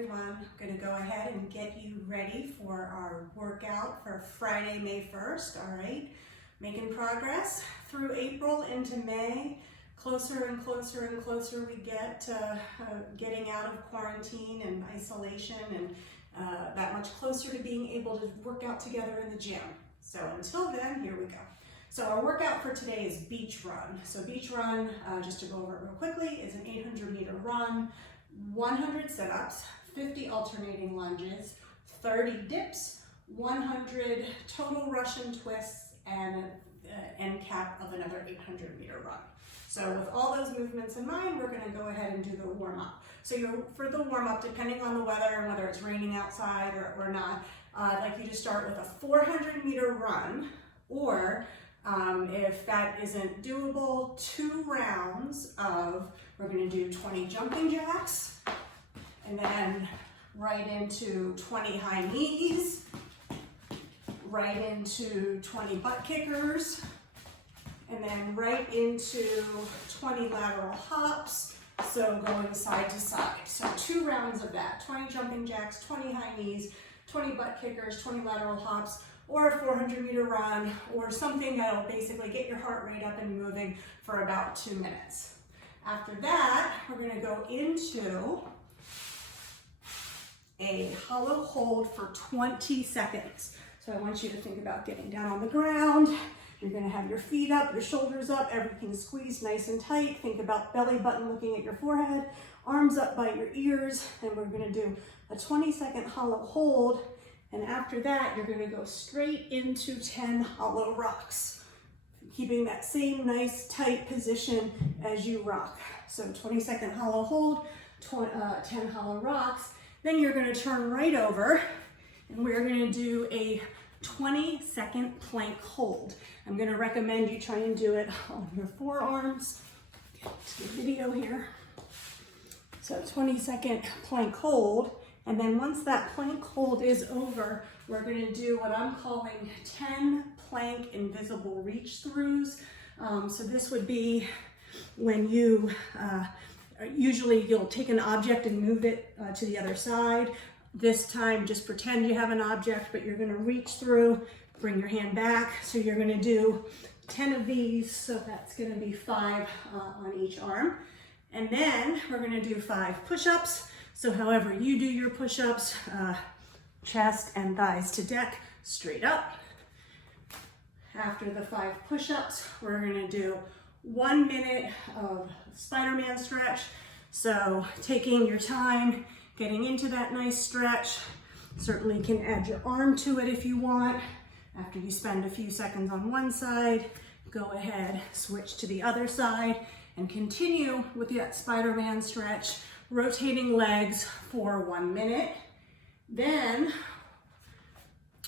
everyone. I'm going to go ahead and get you ready for our workout for Friday, May 1st, all right? Making progress through April into May. Closer and closer and closer we get to getting out of quarantine and isolation, and that much closer to being able to work out together in the gym. So until then, here we go. So our workout for today is beach run. So beach run, just to go over it real quickly, is an 800-meter run, 100 sit-ups, 50 alternating lunges, 30 dips, 100 total Russian twists, and an end cap of another 800-meter run. So with all those movements in mind, we're going to go ahead and do the warm-up. So for the warm-up, depending on the weather and whether it's raining outside or not, I'd like you to start with a 400-meter run, or if that isn't doable, 2 rounds of, we're going to do 20 jumping jacks, and then right into 20 high knees, right into 20 butt kickers, and then right into 20 lateral hops, so going side to side. So 2 rounds of that, 20 jumping jacks, 20 high knees, 20 butt kickers, 20 lateral hops, or a 400-meter run, or something that'll basically get your heart rate up and moving for about 2 minutes. After that, we're going to go into a hollow hold for 20 seconds. So I want you to think about getting down on the ground. You're going to have your feet up, your shoulders up, everything squeezed nice and tight. Think about belly button looking at your forehead, arms up by your ears, and we're going to do a 20-second hollow hold. And after that, you're going to go straight into 10 hollow rocks, keeping that same nice tight position as you rock. So 20-second hollow hold, 10 hollow rocks. Then you're going to turn right over, and we're going to do a 20-second plank hold. I'm going to recommend you try and do it on your forearms. Let's get a video here. So 20-second plank hold. And then once that plank hold is over, we're going to do what I'm calling 10 plank invisible reach throughs. So this would be when you, usually you'll take an object and move it to the other side. This time, just pretend you have an object, but you're going to reach through, bring your hand back. So you're going to do 10 of these, so that's going to be 5 on each arm. And then we're going to do 5 push-ups. So however you do your push-ups, chest and thighs to deck, straight up. After the 5 push-ups, we're going to do 1 minute of Spider-Man stretch. So taking your time, getting into that nice stretch. Certainly can add your arm to it if you want. After you spend a few seconds on one side, go ahead, switch to the other side, and continue with that Spider-Man stretch, rotating legs for 1 minute. Then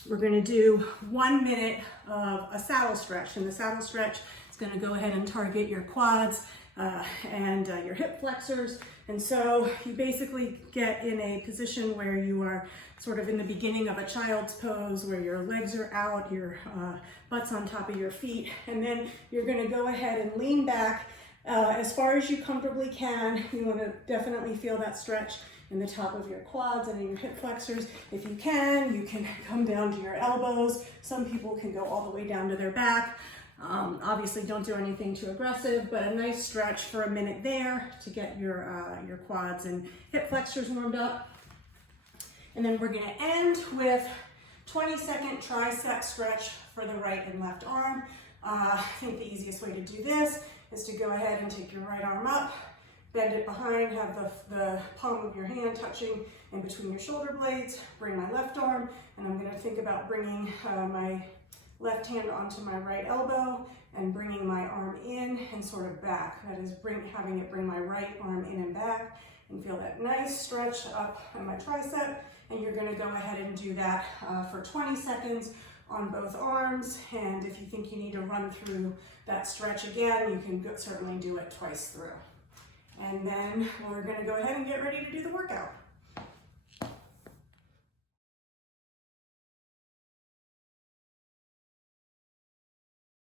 we're going to do 1 minute of a saddle stretch, and the saddle stretch is going to go ahead and target your quads and your hip flexors. And so you basically get in a position where you are sort of in the beginning of a child's pose, where your legs are out, your butt's on top of your feet, and then you're going to go ahead and lean back as far as you comfortably can. You want to definitely feel that stretch in the top of your quads and in your hip flexors. If you can come down to your elbows. Some people can go all the way down to their back. Obviously don't do anything too aggressive, but a nice stretch for 1 minute there to get your quads and hip flexors warmed up. And then we're going to end with 20-second tricep stretch for the right and left arm. I think the easiest way to do this is to go ahead and take your right arm up, bend it behind, have the palm of your hand touching in between your shoulder blades, bring my left arm, and I'm going to think about bringing my left hand onto my right elbow and bringing my arm in and sort of back. That is having it bring my right arm in and back, and feel that nice stretch up in my tricep. And you're going to go ahead and do that for 20 seconds on both arms. And if you think you need to run through that stretch again, you can certainly do it twice through. And then we're going to go ahead and get ready to do the workout.